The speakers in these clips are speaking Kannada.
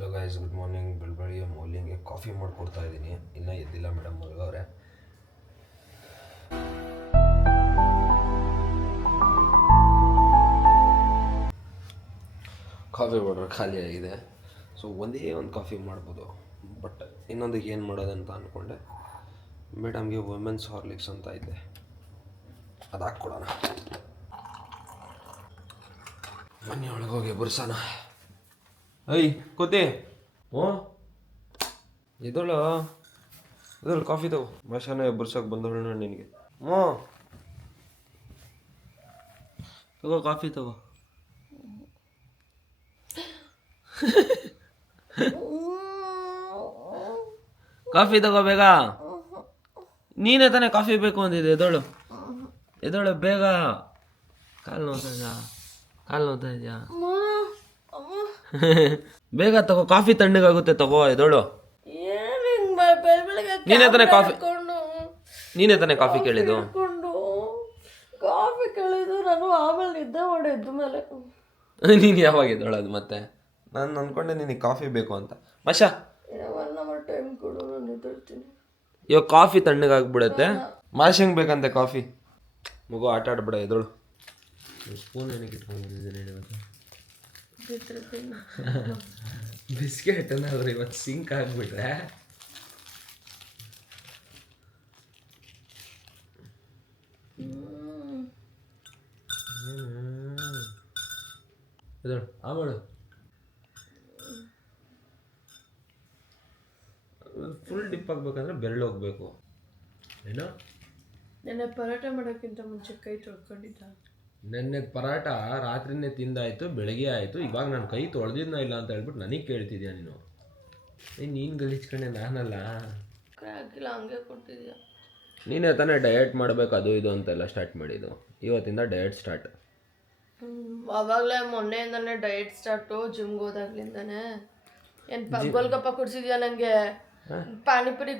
Hello guys, good morning. ಬೆಳಗ್ಗೆ ಮೌಲಿಂಗ್ಗೆ ಕಾಫಿ ಮಾಡಿಕೊಡ್ತಾ ಇದ್ದೀನಿ. ಇನ್ನೂ ಎದ್ದಿಲ್ಲ ಮೇಡಮ್, ಮಲಗವ್ರೆ. ಕಾಫಿ ಪೌಡರ್ ಖಾಲಿ ಆಗಿದೆ. ಸೊ ಒಂದೇ ಒಂದು ಕಾಫಿ ಮಾಡ್ಬೋದು, ಬಟ್ ಇನ್ನೊಂದಕ್ಕೆ ಏನು ಮಾಡೋದಂತ ಅಂದ್ಕೊಂಡೆ. ಮೇಡಮ್ಗೆ ವುಮೆನ್ಸ್ ಹಾರ್ಲಿಕ್ಸ್ ಅಂತ ಇದೆ, ಅದು ಹಾಕ್ಕೊಡೋಣ. ಮನೆ ಒಳಗೆ ಹೋಗಿ ಬರ್ಸೋಣ. ಐ ಕೂತಿ, ಓ ಇದಳು ಕಾಫಿ ತಗೋ. ಭಾಷಾನ ಎಬ್ಬರ್ಸೋಕೆ ಬಂದವಳು ನಿನಗೆ. ತಗೋ ಕಾಫಿ ತಗೋ. ಕಾಫಿ ತಗೋ ಬೇಗ. ನೀನೇ ತಾನೇ ಕಾಫಿ ಬೇಕು ಅಂದಿದೆ. ಎದೋಳು ಬೇಗ. ಕಾಲು ನೋಡ್ತಾ ಇದೆಯಾ? ಬೇಗ ತಗೋ, ಕಾಫಿ ತಣ್ಣಗಾಗುತ್ತೆ. ತಗೋ ಎದೋಳು. ನೀನೇ ತಾನೇ ಕಾಫಿ ಕೇಳಿದ್ದು. ಕಾಫಿ ಕೇಳಿದ್ದು ನಾನು, ಆಮೇಲೆ ನಿದ್ದೆ ಮಾಡಿ ಎದ್ದ ಮೇಲೆ. ನೀನು ಯಾವಾಗ ಎದ್ದೋಳದು ಮತ್ತೆ? ನಾನು ಅಂದ್ಕೊಂಡೆ ನಿನಗೆ ಕಾಫಿ ಬೇಕು ಅಂತ. ಮಶಾ 1 hour ಟೈಮ್ ಕೊಡು, ನಾನು ಎದ್ದೇಳ್ತೀನಿ. ಇವಾಗ ಕಾಫಿ ತಣ್ಣಗಾಗ್ಬಿಡತ್ತೆ. ಮಾಶಂಗೆ ಬೇಕಂತೆ ಕಾಫಿ. ಮಗು ಆಟ ಆಡ್ಬಿಡ, ಎದೋಳು. ಸ್ಪೂನ್ ಏನಕ್ಕೆ ಇಟ್ಕೊಂಡಿದ್ದೀನಿ ಇವತ್ತು? ಬಿಸ್ಕೆಟ್ ಏನಾದ್ರು ಇವತ್ತು ಸಿಂಕ್ ಆಗಿಬಿಟ್ರೆ ಆಮೇಲೆ ಫುಲ್ ಡಿಪ್ ಆಗ್ಬೇಕಂದ್ರೆ ಬೆರಳು ಹೋಗ್ಬೇಕು. ಏನೋ ನೆನ್ನೆ ಪರೋಟ ಮಾಡೋಕ್ಕಿಂತ ಮುಂಚೆ ಕೈ ತೊಳ್ಕೊಂಡಿದ್ದ. ನೆನ್ನೆ ಪರಾಟ ರಾತ್ರಿನೇ ತಿಂದಾಯ್ತು, ಬೆಳಗ್ಗೆ ಆಯಿತು. ಇವಾಗ ನಾನು ಕೈ ತೊಳೆದಿದ್ನ ಇಲ್ಲ ಅಂತ ಹೇಳ್ಬಿಟ್ಟು ನನಗೆ ಕೇಳ್ತಿದ್ಯಾ ನೀನು? ನೀನು ಗಲೀಜ್ಕೊಂಡೆ, ನಾನಲ್ಲ. ಆಗಿಲ್ಲ, ಹಂಗೆ ಕೊಡ್ತಿದ್ಯಾ. ನೀನೇ ತಾನೇ ಡಯಟ್ ಮಾಡಬೇಕು ಅದು ಇದು ಅಂತೆಲ್ಲ ಸ್ಟಾರ್ಟ್ ಮಾಡಿದ್ದು. ಇವತ್ತಿಂದ ಡಯಟ್ ಸ್ಟಾರ್ಟ್. ಅವಾಗಲೇ ಮೊನ್ನೆಯಿಂದನೇ ಡಯಟ್ ಸ್ಟಾರ್ಟು. ಜಿಮ್ಗೆ ಹೋದಾಗ್ಲಿಂದಾನೆ. ಏನು ಗೋಲ್ಗಪ್ಪ ಕೊಡ್ಸಿದ್ಯಾ ನನಗೆ? ಪಾನಿಪುರಿ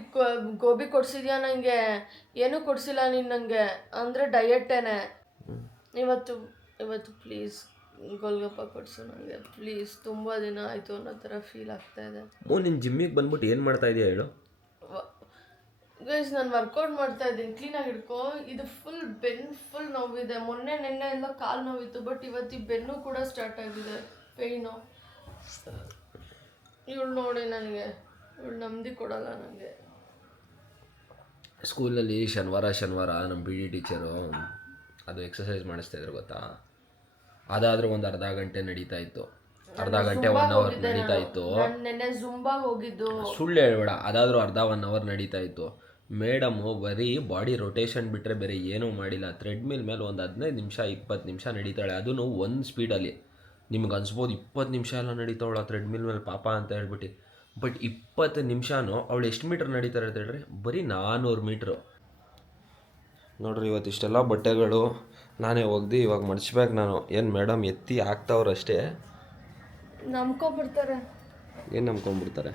ಗೋಬಿ ಕೊಡ್ಸಿದ್ಯಾ ನನಗೆ? ಏನೂ ಕೊಡಿಸಿಲ್ಲ ನೀನು ನನಗೆ. ಅಂದರೆ ಡಯಟೇನೆ. ಇವತ್ತು ಪ್ಲೀಸ್ ಗೋಲ್ಗಪ್ಪ ಕೊಡಿಸು ನನಗೆ ಪ್ಲೀಸ್. ತುಂಬ ದಿನ ಆಯಿತು ಅನ್ನೋ ಥರ ಫೀಲ್ ಆಗ್ತಾ ಇದೆ. ನಿನ್ನ ಜಿಮ್ಮಿಗೆ ಬಂದ್ಬಿಟ್ಟು ಏನು ಮಾಡ್ತಾ ಇದೆಯಾ ಹೇಳು? ಗೈಸ್, ನಾನು ವರ್ಕೌಟ್ ಮಾಡ್ತಾ ಇದ್ದೀನಿ. ಕ್ಲೀನಾಗಿ ಹಿಡ್ಕೊ. ಇದು ಫುಲ್ ನೋವಿದೆ. ನೆನ್ನೆ ಎಲ್ಲ ಕಾಲು ನೋವಿತ್ತು, ಬಟ್ ಇವತ್ತು ಈ ಬೆನ್ನು ಕೂಡ ಸ್ಟಾರ್ಟ್ ಆಗಿದೆ ಪೇಯ್ನು. ಇವಳು ನೋಡಿ ನನಗೆ, ಇವಳು ನೆಮ್ಮದಿ ಕೊಡಲ್ಲ ನನಗೆ. ಸ್ಕೂಲಲ್ಲಿ ಶನಿವಾರ ನಮ್ಮ ಪಿ ಟಿ ಟೀಚರು ಅದು ಎಕ್ಸಸೈಸ್ ಮಾಡಿಸ್ತಾಯಿದ್ರು ಗೊತ್ತಾ? ಅದಾದರೂ ಒಂದು ಅರ್ಧ ಗಂಟೆ ನಡೀತಾ ಇತ್ತು. ಅರ್ಧ ಗಂಟೆ 1 hour ನಡೀತಾ ಇತ್ತು. ನೆನ್ನೆ ಜುಂಬಾ ಹೋಗಿದ್ದು. ಸುಳ್ಳು ಹೇಳ್ಬೇಡ. ಅದಾದರೂ ಅರ್ಧ 1 hour ನಡೀತಾ ಇತ್ತು. ಮೇಡಮು ಬರೀ ಬಾಡಿ ರೊಟೇಷನ್ ಬಿಟ್ಟರೆ ಬೇರೆ ಏನೂ ಮಾಡಿಲ್ಲ. ಥ್ರೆಡ್ಮಿಲ್ ಮೇಲೆ ಒಂದು 15 ನಿಮಿಷ 20 ನಿಮಿಷ ನಡೀತಾಳೆ. ಅದೂ ಒಂದು ಸ್ಪೀಡಲ್ಲಿ. ನಿಮ್ಗೆ ಅನ್ಸ್ಬೋದು 20 ನಿಮಿಷ ಎಲ್ಲ ನಡೀತಾವಳ ಥ್ರೆಡ್ಮಿಲ್ ಮೇಲೆ ಪಾಪ ಅಂತ ಹೇಳ್ಬಿಟ್ಟು. ಬಟ್ 20 ನಿಮಿಷನೂ ಅವಳು ಎಷ್ಟು ಮೀಟ್ರ್ ನಡೀತಾರೆ ಅಂತ ಹೇಳ್ರಿ? ಬರೀ 400 ಮೀಟ್ರು. ನೋಡ್ರಿ, ಇವತ್ತು ಇಷ್ಟೆಲ್ಲ ಬಟ್ಟೆಗಳು ನಾನೇ ಒಗ್ದು ಇವಾಗ ಮಡಿಸ್ಬೇಕು ನಾನು. ಏನು ಮೇಡಮ್ ಎತ್ತಿ ಹಾಕ್ತಾವ್ರಷ್ಟೇ. ನಂಬ್ಕೊಂಡ್ಬಿಡ್ತಾರೆ. ಏನು ನಂಬ್ಕೊಂಡ್ಬಿಡ್ತಾರೆ?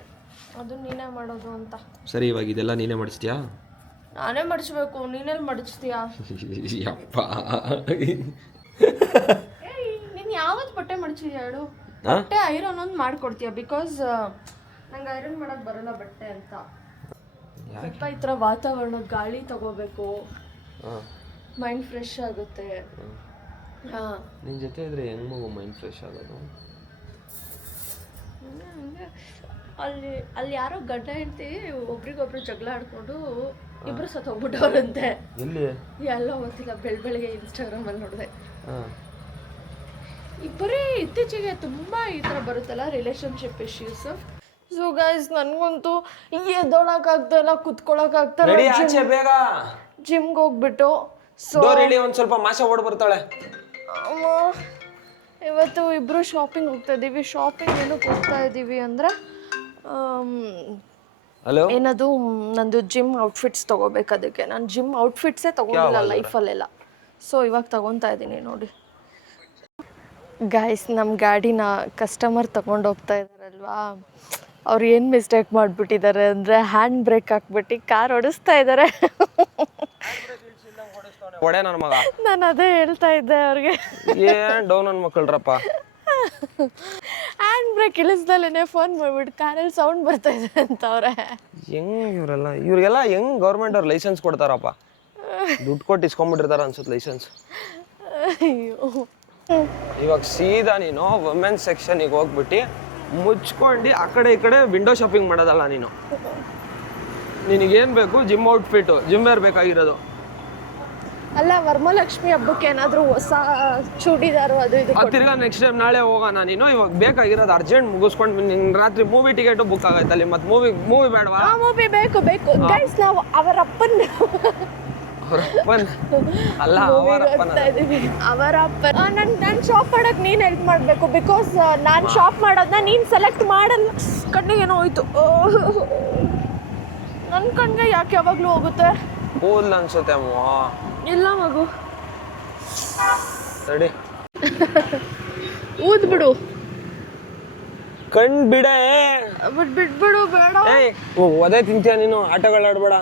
ಅದು ನೀನೇ ಮಾಡೋದು ಅಂತ. ಸರಿ, ಇವಾಗ ಇದೆಲ್ಲ ನೀನೇ ಮಾಡಿಸ್ತೀಯಾ? ನಾನೇ ಮಡಿಸ್ಬೇಕು, ನೀನೆಲ್ಲಿ ಮಡಿಸ್ತೀಯಾ? ಯಪ್ಪ, ನೀನು ಯಾವತ್ತು ಬಟ್ಟೆ ಮಡಿಸಿದ್ಯಾ ಹೇಳು? ಬಟ್ಟೆ ಐರನ್ ಒಂದು ಮಾಡ್ಕೊಡ್ತೀಯ. ಬಿಕಾಸ್ ನಂಗೆ ಐರನ್ ಮಾಡೋಕ್ಕೆ ಬರೋಲ್ಲ ಬಟ್ಟೆ ಅಂತ. ಸ್ವಲ್ಪ ಈ ಥರ ವಾತಾವರಣ, ಗಾಳಿ ತಗೋಬೇಕು, ಮೈಂಡ್ ಫ್ರೆಶ್ ಆಗುತ್ತೆ. ಹಾಂ, ನಿನ್ನ ಜೊತೆ ಇದ್ರೆ ಹೆಂಗೆ ಮಗು ಮೈಂಡ್ ಫ್ರೆಶ್ ಆಗೋದು? ಅಲ್ಲಿ ಯಾರೋ ಗಂಡ ಹೆಂಡತಿ ಒಬ್ರಿಗೊಬ್ರು ಜಗಳ ಆಡ್ಕೊಂಡು ಇಬ್ರು ಸತ್ತೋಗ್ಬಿಟ್ಟವ್ರಂತೆ. ಎಲ್ಲಿ? ಎಲ್ಲೋ ಗೊತ್ತಿಲ್ಲ, ಬೆಳಗ್ಗೆ ಇನ್ಸ್ಟಾಗ್ರಾಮಲ್ಲಿ ನೋಡಿದೆ. ಬರೀ ಇತ್ತೀಚೆಗೆ ತುಂಬ ಈ ಥರ ಬರುತ್ತಲ್ಲ ರಿಲೇಷನ್ಶಿಪ್ ಇಶ್ಯೂಸ್. ಸೊ ಗೈಸ್, ನನಗಂತೂ ಎದ್ದೋಳಕ್ಕಾಗ್ತಾ ಇಲ್ಲ, ಕುತ್ಕೊಳ್ಳೋಕ್ಕಾಗ್ತಾ ಇಲ್ಲ. ಜಿಮ್ಗೆ ಹೋಗ್ಬಿಟ್ಟು ಒಂದು ಸ್ವಲ್ಪ ಮಾಸ ಓಡ್ ಬರ್ತಾಳೆ. ಇವತ್ತು ಇಬ್ಬರು ಶಾಪಿಂಗ್ ಹೋಗ್ತಾ ಇದ್ದೀವಿ. ಶಾಪಿಂಗ್ ಏನಕ್ಕೆ ಹೋಗ್ತಾ ಇದ್ದೀವಿ ಅಂದರೆ ಏನದು ನಂದು ಜಿಮ್ ಔಟ್ಫಿಟ್ಸ್ ತೊಗೋಬೇಕು. ಅದಕ್ಕೆ ನಾನು ಜಿಮ್ ಔಟ್ಫಿಟ್ಸೇ ತೊಗೊಂಡಿಲ್ಲ ಲೈಫಲ್ಲೆಲ್ಲ. ಸೊ ಇವಾಗ ತೊಗೊತಾ ಇದ್ದೀನಿ ನೋಡಿ. ಗೈಸ್, ನಮ್ಮ ಗಾಡಿನ ಕಸ್ಟಮರ್ ತೊಗೊಂಡು ಹೋಗ್ತಾ ಇದ್ದಾರಲ್ವಾ, ಅವ್ರು ಏನು ಮಿಸ್ಟೇಕ್ ಮಾಡಿಬಿಟ್ಟಿದ್ದಾರೆ ಅಂದರೆ ಹ್ಯಾಂಡ್ ಬ್ರೇಕ್ ಹಾಕ್ಬಿಟ್ಟು ಕಾರ್ ಓಡಿಸ್ತಾ ಇದ್ದಾರೆ. ಒಡೆ ನನ್ನ ಮಗ. ನಾನು ಅದೇ ಹೇಳ್ತಾ ಇದ್ದೆ ಅವ್ರಿಗೆ. ಏನ್ ಡೌನ್ ನನ್ನ ಮಕ್ಕಳ್ರಪ್ಪ. ಹ್ಯಾಂಡ್ ಬ್ರೇಕ್ ಇಳಿಸ್ದಲ್ಲೇ ಫೋನ್ ಮಾಡ್ಬಿಟ್ಟು ಕಾರಲ್ಲಿ ಸೌಂಡ್ ಬರ್ತಾ ಇದೆ ಅಂತವ್ರೆ. ಇವ್ರಿಗೆಲ್ಲ ಹೆಂಗ್ ಗೌರ್ಮೆಂಟ್ ಅವ್ರು ಲೈಸೆನ್ಸ್ ಕೊಡ್ತಾರಪ್ಪ? ದುಡ್ಡು ಕೊಟ್ಟು ಇಸ್ಕೊಂಡ್ಬಿಟ್ಟಿರ್ತಾರ ಅನ್ಸುತ್ತೆ ಲೈಸೆನ್ಸ್. ಅಯ್ಯೋ, ಇವಾಗ ಸೀದಾ ನೀನು ವುಮೆನ್ಸ್ ಸೆಕ್ಷನಿಗೆ ಹೋಗ್ಬಿಟ್ಟು ಮುಚ್ಕೊಂಡು ಆ ಕಡೆ ಈ ಕಡೆ ವಿಂಡೋ ಶಾಪಿಂಗ್ ಮಾಡೋದಲ್ಲ ನೀನು. ನಿನಗೇನು ಬೇಕು? ಜಿಮ್ ಔಟ್ಫಿಟ್ಟು, ಜಿಮ್ ವೇರ್ ಬೇಕಾಗಿರೋದು. ಅಲ್ಲ ವರಮಹಾಲಕ್ಷ್ಮಿ ಹಬ್ಬಕ್ಕೆ ಏನಾದರೂ ಹೊಸ ಚೂಡಿದಾರು ಅದು ಇದು ತಿರ್ಗಾ ನೆಕ್ಸ್ಟ್ ಟೈಮ್ ನಾಳೆ ಹೋಗೋಣ. ನೀನು ಇವಾಗ ಬೇಕಾಗಿರೋದು ಅರ್ಜೆಂಟ್ ಮುಗಿಸ್ಕೊಂಡು ನಿನ್ನ ರಾತ್ರಿ ಮೂವಿ ಟಿಕೆಟು ಬುಕ್ ಆಗೈತಲ್ಲಿ. ಮತ್ತೆ ಮೂವಿ ಬೇಡವಾ? ಮೂವಿ ಬೇಕು ಗೈಸ್. ನಾವು ಅವರಪ್ಪನ ಅಲ್ಲ ಅವರಪ್ಪ ನಾನು ಶಾಪ್ ಮಾಡಕ್ ನೀನ್ ಹೆಲ್ಪ್ ಮಾಡ್ಬೇಕು. ಬಿಕಾಸ್ ನಾನು ಶಾಪ್ ಮಾಡೋದನ್ನ ನೀನ್ ಸೆಲೆಕ್ಟ್ ಮಾಡಲ್ಲ. ಕಣ್ಣಿಗೆ ಏನೋ ಹೋಯ್ತು. ನನ್ನ ಕಣ್ಣಿಗೆ ಯಾಕೆ ಯಾವಾಗ್ಲೂ ಹೋಗುತ್ತೆ? ಕೂಲ್ ಅನ್ಸುತ್ತೆ ಅಮ್ಮ. ಇಲ್ಲ ಮಗು, ಸರಿ ಊದ್ ಬಿಡು. ಕಣ್ ಬಿಡ. ಬಿಟ್ಬಿಡು ಬೇಡ. ಒದೆ ತಿಂತೀಯ ನೀನು? ಆಟಗಳಾಡ್ಬೇಡ.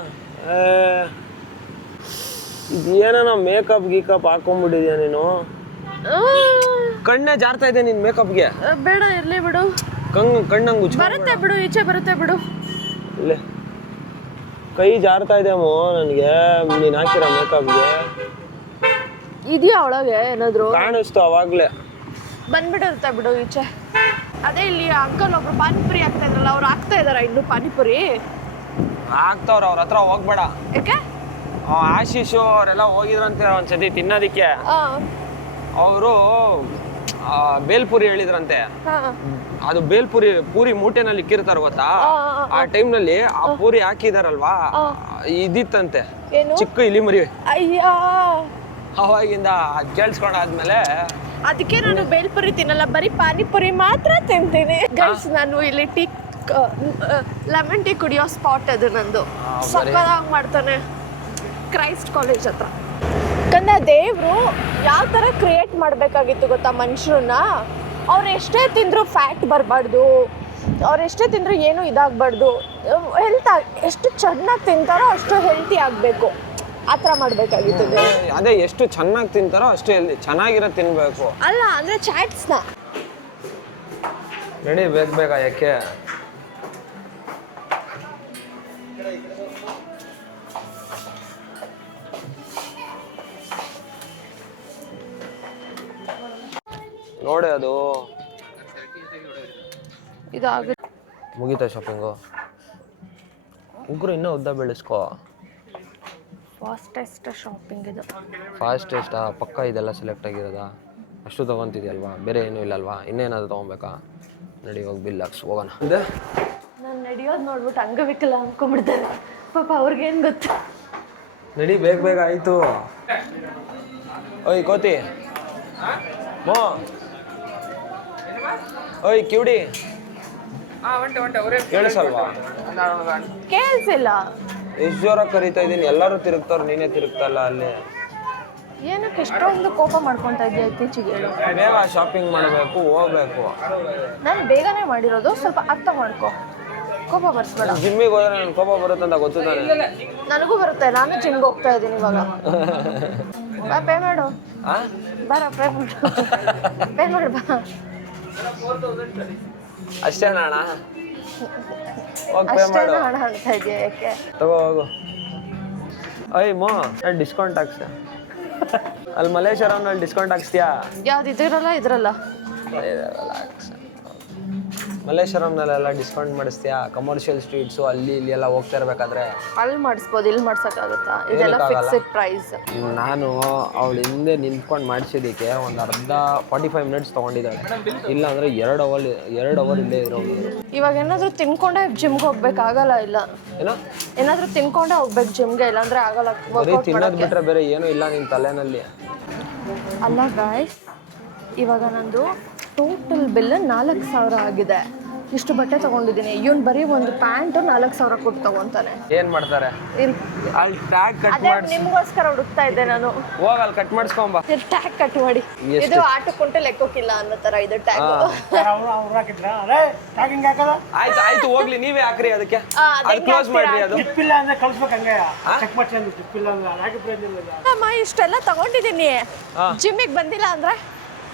ಏನೋ ಮೇಕಪ್ ಗೀಕಪ್ ಹಾಕೊಂಡ್ಬಿಟ್ಟಿದ್ಯಾ ನೀನು. ಕಣ್ಣೇ ಜಾರ್ತಾ ಇದೆ ನಿನ್ ಮೇಕಪ್ಗೆ. ಬೇಡ, ಇರ್ಲಿ ಬಿಡು. ಕಣ್ಣಂಗ್ ಉಚ್ಚ ಬರುತ್ತೆ ಬಿಡು, ಈಚೆ ಬರುತ್ತೆ ಬಿಡು. ಇಲ್ಲೇ ಕೈ ಜಾರ್ತಾ ಇದೆ ಅಮ್ಮೋ ನನಗೆ ನೀನ್ ಹಾಕಿರೋ ಮೇಕಪ್ಗೆ. ಇದೆಯಾ ಒಳಗೆ ಏನಾದ್ರು? ಕಾಣಿಸ್ತು ಅವಾಗ್ಲೇ. ಬಂದ್ಬಿಟ್ಟಿರುತ್ತೆ ಬಿಡು ಈಚೆ. ಅದೇ ಇಲ್ಲಿ ಅಂಕಲ್ ಒಬ್ರು ಪಾನಿಪುರಿ ಆಗ್ತಾ ಇದ್ರಲ್ಲ, ಅವ್ರು ಆಗ್ತಾ ಇದಾರ ಇನ್ನು ಪಾನಿಪುರಿ? ಆಗ್ತಾವ್ರ, ಅವ್ರ ಹತ್ರ ಹೋಗ್ಬೇಡ. ಯಾಕೆ? ಆಶೀಶು ಅವರೆಲ್ಲ ಹೋಗಿದ್ರಂತೆ ಒಂದ್ಸತಿ ತಿನ್ನೋದಿಕ್ಕೆ. ಅವರು ಬೇಲ್ಪುರಿ ಹೇಳಿದ್ರಂತೆ. ಅದು ಪೂರಿ ಮೂಟೆನಲ್ಲಿ ಇಕ್ಕಿರ್ತಾರ ಗೊತ್ತಾ? ಆ ಟೈಮ್ನಲ್ಲಿ ಆ ಪೂರಿ ಹಾಕಿದಾರಲ್ವಾ, ಇದಿತ್ತಂತೆ ಚಿಕ್ಕ ಇಲಿ ಮರಿ. ಅಯ್ಯೋ, ಅವಾಗಿಂದ ಅದ್ ಕೇಳಿಸ್ಕೊಂಡಾದ್ಮೇಲೆ ಅದಕ್ಕೆ ನಾನು ಬೇಲ್ಪುರಿ ತಿನ್ನಲ್ಲ, ಬರೀ ಪಾನಿಪುರಿ ಮಾತ್ರ ತಿಂತೀನಿ. ಗೈಸ್, ನಾನು ಇಲ್ಲಿ ಲೆಮನ್ ಟೀ ಕುಡಿಯೋ ಸ್ಪಾಟ್ ಅದು ನಂದು. ಸಕ್ಕತ್ತಾಗಿ ಮಾಡ್ತಾನೆ, ಕ್ರೈಸ್ಟ್ ಕಾಲೇಜ್ ಹತ್ರ. ಯಾಕಂದ್ರೆ ದೇವರು ಯಾವ ಥರ ಕ್ರಿಯೇಟ್ ಮಾಡಬೇಕಾಗಿತ್ತು ಗೊತ್ತಾ ಮನುಷ್ಯರನ್ನ? ಅವ್ರು ಎಷ್ಟೇ ತಿಂದರೂ ಫ್ಯಾಟ್ ಬರಬಾರ್ದು, ಅವ್ರು ಎಷ್ಟೇ ತಿಂದರೂ ಏನೂ ಇದಾಗಬಾರ್ದು. ಎಷ್ಟು ಚೆನ್ನಾಗಿ ತಿಂತಾರೋ ಅಷ್ಟು ಹೆಲ್ತಿ ಆಗಬೇಕು, ಆ ಥರ ಮಾಡಬೇಕಾಗಿತ್ತು. ಅದೇ ಎಷ್ಟು ಚೆನ್ನಾಗಿ ತಿಂತಾರೋ ಅಷ್ಟು ಹೆಲ್ತಿ, ಚೆನ್ನಾಗಿರೋ ತಿನ್ಬೇಕು. ಅಲ್ಲ ಅಂದರೆ ಚಾಟ್ಸ್ನ ರೆಡಿ ಬೇಗ ಯಾಕೆ? ನೋಡಿ ಅದು ಇದಾಗುತ್ತೆ. ಮುಗೀತಾ ಶಾಪಿಂಗು? ಉಗ್ರು ಇನ್ನೂ ಉದ್ದ ಬೆಳೆಸ್ಕೋ. ಫಾಸ್ಟೆಸ್ಟ್ ಶಾಪಿಂಗ್ ಇದು. ಫಾಸ್ಟೆಸ್ಟಾ? ಪಕ್ಕ ಇದೆಲ್ಲ ಸೆಲೆಕ್ಟ್ ಆಗಿರೋದಾ? ಅಷ್ಟು ತೊಗೊತಿದ್ಯಲ್ವಾ? ಬೇರೆ ಏನೂ ಇಲ್ಲಲ್ವಾ? ಇನ್ನೇನಾದ್ರು ತೊಗೊಬೇಕಾ? ನಡಿ ಹೋಗಿ ಬಿಲ್ ಹಾಕ್ಸ್ ಹೋಗೋಣ. ನಾನು ನಡೆಯೋದು ನೋಡ್ಬಿಟ್ಟು ಅಂಗವಿಕಲ ಅಂದ್ಕೊಂಡ್ಬಿಡ್ತಾರೆ ಪಾಪ, ಅವ್ರಿಗೇನು ಗೊತ್ತು. ನಡಿ ಬೇಗ ಆಯಿತು. ಓಯ್ ಕೋತಿ, ಮೋ ಓಯ್ ಕಿವಿಡಿ, ಕೇಳಿಸಲ್ವಾ? ಕೇಳಿಸಿಲ್ಲ. ಎಷ್ಟು ಜೋರಾಗಿ ಕರೀತಾ ಇದ್ದೀನಿ, ಎಲ್ಲರೂ ತಿರುಗ್ತಾರ, ನೀನೇ ತಿರುಗ್ತಲ್ಲ ಅಲ್ಲಿ. ಏನಕ್ಕೆ ಇಷ್ಟೊಂದು ಕೋಪ ಮಾಡ್ಕೊತಾ ಇದೆಯಾ ಇತ್ತೀಚೆಗೆ? ಹೇಳು. ಬೇಗ ಶಾಪಿಂಗ್ ಮಾಡಬೇಕು, ಹೋಗ್ಬೇಕು. ನಾನು ಬೇಗನೆ ಮಾಡಿರೋದು, ಸ್ವಲ್ಪ ಅರ್ಥ ಮಾಡ್ಕೊ, ಕೋಪ ಬರ್ಸ್ಬೇಡ. ಜಿಮ್ಮಿಗೆ ಹೋದ್ರೆ ನನಗೆ ಕೋಪ ಬರುತ್ತೆ ಅಂತ ಗೊತ್ತು ತಾನೆ? ನನಗೂ ಬರುತ್ತೆ, ನಾನು ಜಿಮ್ಗೆ ಹೋಗ್ತಾ ಇದ್ದೀನಿ ಇವಾಗ. ಬಾ ಪೇ ಮಾಡು. ಬಾರ ಪೇ ಮಾಡು ಬಾ. ಅಷ್ಟೇನಾ ಅಣ್ಣ? ಅಷ್ಟೇನಾ ಹಣ ಅಂತ ಇದೆಯಾ? ಯಾಕೆ? ತಗೋ ಹೋಗು. ಅಯ್ಯ ಮೋ, ಡಿಸ್ಕೌಂಟ್ ಹಾಕ್ಸ. ಅಲ್ಲಿ ಮಲ್ಲೇಶ್ವರಂನಲ್ಲಿ ಡಿಸ್ಕೌಂಟ್ ಹಾಕ್ಸ್ತೀಯಾ? ಯಾವ್ದು ಇದ್ರಲ್ಲ ಮಲ್ಲೇಶ್ವರಂನಲ್ಲೆಲ್ಲ ಡಿಸ್ಕೌಂಟ್ ಮಾಡಿಸ್ತೀಯಾ? ಕಮರ್ಷಿಯಲ್ ಸ್ಟ್ರೀಟ್ಸು ಅಲ್ಲಿ ಇಲ್ಲಿ ಎಲ್ಲ ಹೋಗ್ತಾ ಇರ್ಬೇಕಾದ್ರೆ ಅಲ್ಲಿ ಮಾಡಿಸ್ಬೋದು, ಇಲ್ಲಿ ಮಾಡ್ಸೋಕ್ಕಾಗುತ್ತಾ? ಇದೆಲ್ಲ ಫಿಕ್ಸ್ಡ್ ಪ್ರೈಸ್. ನಾನು ಅವಳು ಹಿಂದೆ ನಿಂತ್ಕೊಂಡು ಮಾಡಿಸಿದ್ದಕ್ಕೆ ಒಂದು 45 ಮಿನಿಟ್ಸ್ ತೊಗೊಂಡಿದ್ದಾಳೆ. ಇಲ್ಲ ಅಂದರೆ 2 ಅವರ್ ಇಲ್ಲೇ ಇರೋದು. ಇವಾಗ ಏನಾದರೂ ತಿನ್ಕೊಂಡೆ ಜಿಮ್ಗೆ ಹೋಗ್ಬೇಕಾಗಲ್ಲ. ಇಲ್ಲ ಏನೋ ಏನಾದರೂ ತಿನ್ಕೊಂಡೆ ಹೋಗ್ಬೇಕು ಜಿಮ್ಗೆ, ಇಲ್ಲಾಂದ್ರೆ ಆಗಲ್ಲ. ಬರೀ ತಿನ್ನೋದು ಬಿಟ್ರೆ ಬೇರೆ ಏನೂ ಇಲ್ಲ ನಿನ್ನ ತಲೆನಲ್ಲಿ. ಅಲ್ಲ ಗಾಯ್ಸ್, ಇವಾಗ ನಂದು ಟೋಟಲ್ ಬಿಲ್ 4,000 ಆಗಿದೆ. ಇಷ್ಟು ಬಟ್ಟೆ ತೊಗೊಂಡಿದ್ದೀನಿ. ಇವನು ಬರೀ ಒಂದು ಪ್ಯಾಂಟು 4,000 ಕೊಟ್ಟು ತೊಗೊತಾನೆ. ಏನು ಮಾಡ್ತಾರೆ? ಅಲ್ಲಿ ಟ್ಯಾಗ್ ಕಟ್ ಅದೇ ನಿಮಗೋಸ್ಕರ ಹುಡುಕ್ತಾ ಇದ್ದೆ ನಾನು. ಹೋಗಿ ಅಲ್ಲಿ ಕಟ್ ಮಾಡಿಸ್ಕೊಂಬ. ಟ್ಯಾಗ್ ಕಟ್ ಮಾಡಿ. ಇದು ಆಟಕ್ಕುಂಟೆ ಲೆಕ್ಕೋಕಿಲ್ಲ ಅನ್ನೋ ಥರ ಇದು ಟ್ಯಾಗ್. ಆಯ್ತು ಹೋಗ್ಲಿ, ನೀವೇ ಹಾಕ್ರಿ ಅದಕ್ಕೆ. ಕ್ಲೋಸ್ ಮಾಡ್ರಿ. ಅದು ಅಮ್ಮ ಇಷ್ಟೆಲ್ಲ ತಗೊಂಡಿದ್ದೀನಿ, ಜಿಮ್ಮಿಗೆ ಬಂದಿಲ್ಲ ಅಂದ್ರೆ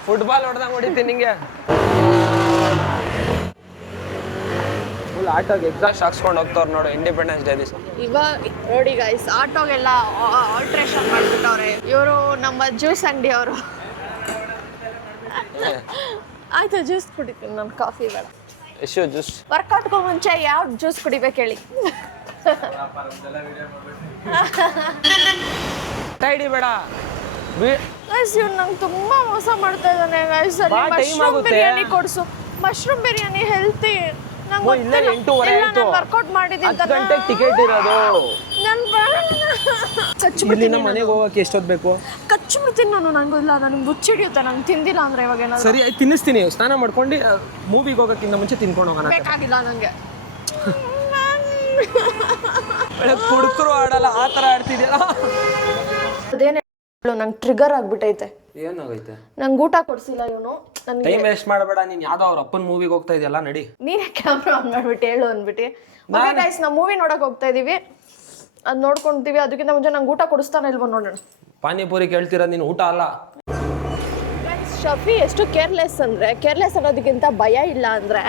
ಫುಟ್ಬಾಲ್ ಹೊಡೆದಂಗೆ ಹೊಡಿತೀನಿ ನಿಂಗೆ. ಆಟೋಗೆ ಎಕ್ಸಾಸ್ಟ್ ಹಾಕ್ಸ್ಕೊಂಡು ಹೋಗ್ತಾವ್ರು ನೋಡು ಇಂಡಿಪೆಂಡೆನ್ಸ್ ಡೇ ದಿವಸ. ಇವಾಗ ನೋಡಿ ಗೈಸ್ ಆಟೋಗೆಲ್ಲ ಆಲ್ಟ್ರೇಷನ್ ಮಾಡಿಬಿಟ್ಟವ್ರೆ ಇವರು ನಮ್ಮ ಜ್ಯೂಸ್ ಅಂಗಡಿ ಅವರು. ಆಯ್ತು ಜ್ಯೂಸ್ ಕುಡಿತೀನಿ ನಾನು, ಕಾಫಿ ಬೇಡ. ಎಷ್ಟು ಜ್ಯೂಸ್? ವರ್ಕೌಟ್ಗೂ ಮುಂಚೆ ಯಾವ ಜ್ಯೂಸ್ ಕುಡಿಬೇಕು ಹೇಳಿ? ಟೈಡಿ ಬೇಡ. ಗೈಸ್ ಇವ್ನು ನಂಗೆ ತುಂಬಾ ಮೋಸ ಮಾಡ್ತಾ ಇದ್ದಾನೆ ಗೈಸ್. ಬಾ, time ಮಶ್ರೂಮ್ ಆಗುತ್ತೆ. ಬಿರಿಯಾನಿ ಕೊಡ್ಸು. Mushroom biryani healthy. ಇಲ್ಲೇ 8:30 ಆಯ್ತು. ವರ್ಕೌಟ್ ಮಾಡಿದ್ದೀನಿ 10 ಗಂಟೆಗೆ ಟಿಕೆಟ್ ಇರೋದು. ನಾನು ಇಲ್ಲಿಂದ ಕಚ್ಚಿಬಿಡ್ತೀನಿ, ಮನೆಗೆ ಹೋಗಕ್ಕೆ ಎಷ್ಟೊತ್ತು ಬೇಕು? ಕಚ್ಚಿಬಿಡ್ತೀನಿ ನಾನು. ನಂಗಿಲ್ಲ, ನನಗೆ ಮುಚ್ಚಿಡಿಯುತ್ತೆ. ನಂಗೆ ತಿಂದಿಲ್ಲ ಅಂದ್ರೆ ಇವಾಗ ಏನಾದ್ರು. ಸರಿ ಆಯ್ತು, ತಿನ್ನಿಸ್ತೀನಿ. ಸ್ನಾನ ಮಾಡ್ಕೊಂಡು ಮೂವಿಗೆ ಹೋಗೋಕ್ಕಿಂತ ಮುಂಚೆ ತಿನ್ಕೊಂಡು ಹೋಗೋಣ. ಬೇಕಾಗಿಲ್ಲ ನನಗೆ. ಕುಡುಕರು ಆಡಲ್ಲ ಆ ಥರ ಆಡ್ತಿದ್ಯಲ್ಲ. ಅದೇನೇ ನಂಗೆ ಟ್ರಿಗರ್ ಆಗ್ಬಿಟ್ಟೈತೆ. ಏನಾಗೈತೆ? ನಂಗೆ ಊಟ ಕೊಡ್ಸಿಲ್ಲ ಇವನು. ನನಗೆ ಟೈಮ್ ವೇಸ್ಟ್ ಮಾಡಬೇಡ. ನೀನು ಯಾವ್ದೋ ಅವ್ರ ಅಪ್ಪನ ಮೂವಿಗೆ ಹೋಗ್ತಾ ಇದೆಯಲ್ಲ, ನಡಿ. ನೀನೇ ಕ್ಯಾಮ್ರಾ ಆನ್ ಮಾಡ್ಬಿಟ್ಟು ಹೇಳು ಅಂದ್ಬಿಟ್ಟು. ಓಕೆ ಗೈಸ್, ನಾವು ಮೂವಿ ನೋಡಕ್ ಹೋಗ್ತಾ ಇದೀವಿ. ಅದು ನೋಡ್ಕೊಂತೀವಿ. ಅದಕ್ಕಿಂತ ಮುಂಚೆ ನಂಗೆ ಊಟ ಕೊಡಿಸ್ತಾನೆ ಇಲ್ವೋ ನೋಡೋಣ. ಪಾನಿಪುರಿ ಕೇಳ್ತೀರ ನೀನು, ಊಟ ಅಲ್ಲ. ಶಫಿ ಎಷ್ಟು ಕೇರ್ಲೆಸ್ ಅಂದರೆ, ಕೇರ್ಲೆಸ್ ಅನ್ನೋದಕ್ಕಿಂತ ಭಯ ಇಲ್ಲ ಅಂದರೆ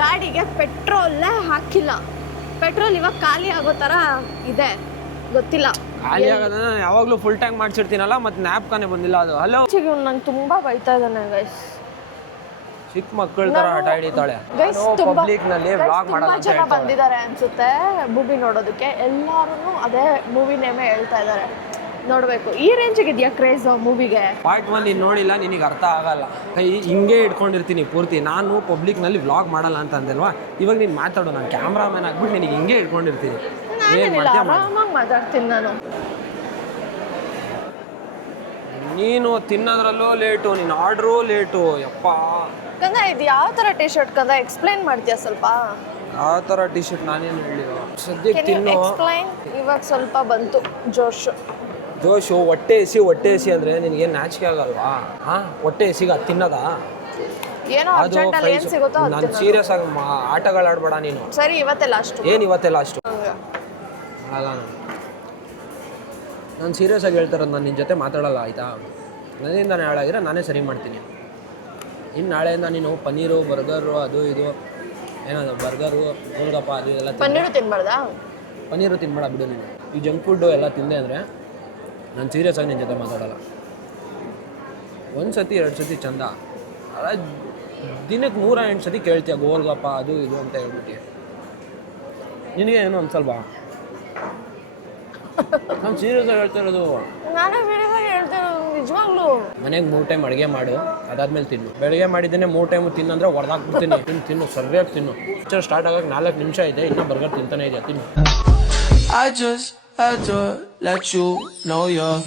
ಗಾಡಿಗೆ ಪೆಟ್ರೋಲ್ಲೇ ಹಾಕಿಲ್ಲ. ಪೆಟ್ರೋಲ್ ಇವಾಗ ಖಾಲಿ ಆಗೋ ಥರ ಇದೆ, ಗೊತ್ತಿಲ್ಲ. ಖಾಲಿ ಆಗೋದನ್ನ ಯಾವಾಗಲೂ ಫುಲ್ ಟ್ಯಾಂಕ್ ಮಾಡ್ಸಿರ್ತೀನಲ್ಲ, ಮತ್ತೆ ನ್ಯಾಪ್ಕಾನೆ ಬಂದಿಲ್ಲ ಅದು. ಹಲೋ, ನಂಗೆ ತುಂಬ ಬೈತಾ ಇದ್ದಾನೆ ಗೈಸ್. ಚಿಕ್ಕ ಮಕ್ಕಳ ಥರ ಆಟ ಹಿಡಿತಾಳೆ. ಗೈಸ್ ತುಂಬಾ ಪಬ್ಲಿಕ್ನಲ್ಲಿ ವ್ಲಾಗ್ ಮಾಡೋದು ಅಂತ ಜನ ಹೇಳ್ತಾಳೆ. ಬಂದಿದ್ದಾರೆ ಅನ್ಸುತ್ತೆ ಮೂವಿ ನೋಡೋದಕ್ಕೆ. ಎಲ್ಲರೂ ಅದೇ ಮೂವಿ ನೇಮೇ ಹೇಳ್ತಾ ಇದ್ದಾರೆ. ನೋಡಬೇಕು. ಈ ರೇಂಜಿಗೆ ಇದೆಯಾ ಕ್ರೇಜ್ ಮೂವಿಗೆ? ಪಾರ್ಟ್ 1 ನೀನು ನೋಡಿಲ್ಲ, ನಿನಗೆ ಅರ್ಥ ಆಗಲ್ಲ. ಕೈ ಹಿಂಗೆ ಇಟ್ಕೊಂಡಿರ್ತೀನಿ ಪೂರ್ತಿ. ನಾನು ಪಬ್ಲಿಕ್ನಲ್ಲಿ ವ್ಲಾಗ್ ಮಾಡಲ್ಲ ಅಂತ ಅಂದಲ್ವಾ, ಇವಾಗ ನೀನು ಮಾತಾಡು. ನಾನು ಕ್ಯಾಮ್ರಾಮನ್ ಆಗ್ಬಿಟ್ಟು ನಿನಗೆ ಹಿಂಗೆ ಇಟ್ಕೊಂಡಿರ್ತೀನಿ. ನಾನೇನಿಲ್ಲ, ಆರಾಮಾಗಿ ಮಾತಾಡ್ತೀನಿ ನಾನು. ನೀನು ತಿನ್ನೋದ್ರಲ್ಲೂ ಲೇಟು, ನೀನು ಆರ್ಡ್ರೂ ಲೇಟು. ಯಪ್ಪ, ಕಂದ ಇದು ಯಾವ ಥರ ಟಿ ಶರ್ಟ್ ಕಂದ ಎಕ್ಸ್ಪ್ಲೈನ್ ಮಾಡ್ತೀಯಾ ಸ್ವಲ್ಪ? ಆ ಥರ ಟಿ ಶರ್ಟ್ ನಾನೇನು ಹೇಳಿರೋ ಸದ್ಯಕ್ಕೆ ತಿನ್ನು. ಎಕ್ಸ್ಪ್ಲೈನ್. ಇವಾಗ ಸ್ವಲ್ಪ ಬಂತು ಜೋಶು. ಹೊಟ್ಟೆ ಎಸಿ ಅಂದರೆ ನಿನಗೇನು ನಾಚಿಕೆ ಆಗಲ್ವಾ? ಹಾಂ, ಹೊಟ್ಟೆ ಎಸಿಗೆ ಅದು ತಿನ್ನೋದಾ? ಏನೋ ಅದು ಅರ್ಜೆಂಟಲ್ಲಿ ಏನು ಸಿಗುತ್ತೋ ಅದು ನಾನು ಸೀರಿಯಸ್ ಆಗಿ ಆಟಗಳಾಡ್ಬೇಡ ನೀನು. ಸರಿ, ಇವತ್ತೆಲ್ಲ ಅಷ್ಟು ಏನು ಇವತ್ತೆಲ್ಲ ಅಷ್ಟು ಅಲ್ಲ. ನಾನು ಸೀರಿಯಸ್ ಆಗಿ ಹೇಳ್ತಾರೋದು. ನಾನು ನಿನ್ನ ಜೊತೆ ಮಾತಾಡಲ್ಲ, ಆಯಿತಾ? ನನ್ನಿಂದ ಹಾಳಾಗಿರೋ ನಾನೇ ಸರಿ ಮಾಡ್ತೀನಿ. ಇನ್ನು ನಾಳೆಯಿಂದ ನೀನು ಪನ್ನೀರು, ಬರ್ಗರು, ಅದು ಇದು ಏನದು ಬರ್ಗರು, ಗೋಲ್ಗಪ್ಪ, ಅದು ಇದೆಲ್ಲ ಪನ್ನೀರು ತಿನ್ಬಾರ್ದಾ? ಪನ್ನೀರು ತಿನ್ಬೇಡ ಬಿಡು ನೀನು. ಈ ಜಂಕ್ ಫುಡ್ಡು ಎಲ್ಲ ತಿಂದೆ ಅಂದರೆ ನಾನು ಸೀರಿಯಸ್ ಆಗಿ ನಿನ್ನ ಜೊತೆ ಮಾತಾಡಲ್ಲ. 1 ಸತಿ 2 ಸತಿ ಚಂದ ಅಲ್ಲ, ದಿನಕ್ಕೆ 108 ಸತಿ ಕೇಳ್ತೀಯ ಗೋಲ್ಗಪ್ಪ ಅದು ಇದು ಅಂತ ಹೇಳ್ಬಿಟ್ಟು. ನಿನಗೆ ಏನು ಅನ್ಸಲ್ವಾ? ನಾನು ಸೀರಿಯಸ್ ಆಗಿ ಹೇಳ್ತಾ ಇರೋದು. ನಾನೇ ವಿಡಿಯೋದಲ್ಲಿ ಹೇಳ್ತಿರೋದು ನಿಜವಾಗ್ಲೂ. ಮನೆಗೆ 3 ಟೈಮ್ ಅಡುಗೆ ಮಾಡು, ಅದಾದ್ಮೇಲೆ ತಿನ್ನು. ಬೆಳಗ್ಗೆ ಮಾಡಿದ್ದೇನೆ 3 ಟೈಮು ತಿನ್ನಂದ್ರೆ ಹೊಡೆದಾಕ್ಬಿಡ್ತೀನಿ. ತಿನ್ನು ಸರಿಯಾಗಿ ತಿನ್ನು. ಪಿಕ್ಚರ್ ಸ್ಟಾರ್ಟ್ ಆಗೋಕ್ಕೆ 4 ನಿಮಿಷ ಇದೆ, ಇನ್ನೂ ಬರ್ಗರ್ ತಿಂತಾನೆ ಇದೆಯಾ? ತಿನ್ನು. I just had to let you know you're